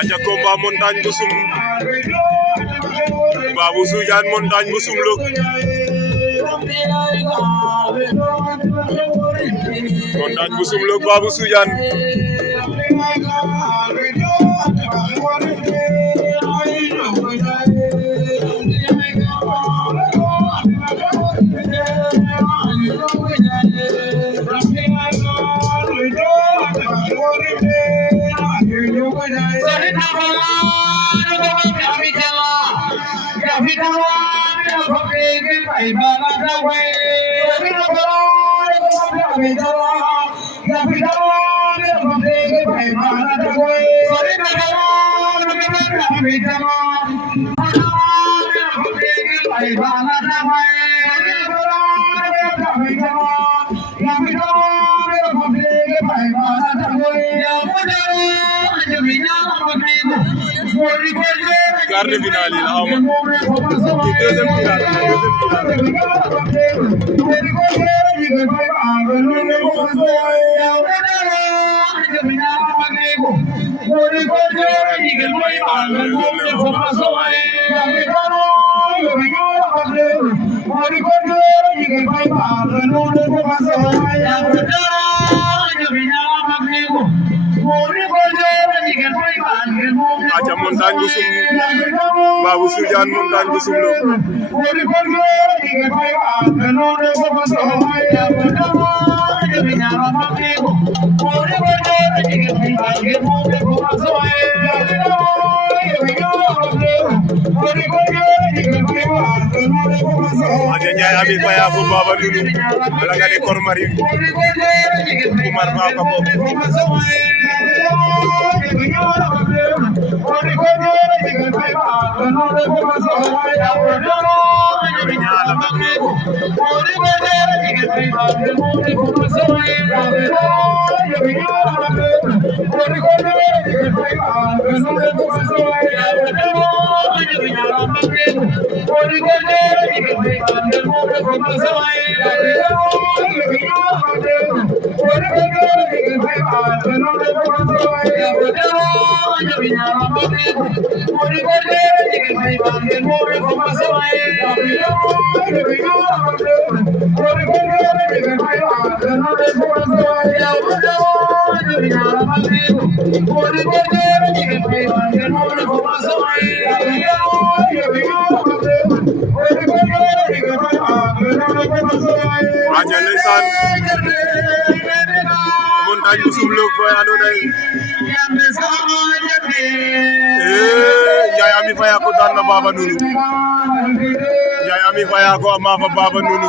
aja combat montagne bu sum Babou Soudiane montagne bu sum lok montagne bu sum lok Babou Soudiane quart de finale yi la xaw ma ci deuxième finale aja montagne bu sum Babou Soudiane montagne bu sum aja Ndiaye Ami Faya fo Baba Lulu wala nga ne Kor Mari Oumar Ba ko aja ndeysaan montagne bu sum lok boy andona Ndiaye Ami Faya ko daan na Baba Nunu Ndiaye Ami Faya ko ama fa Baba Nunu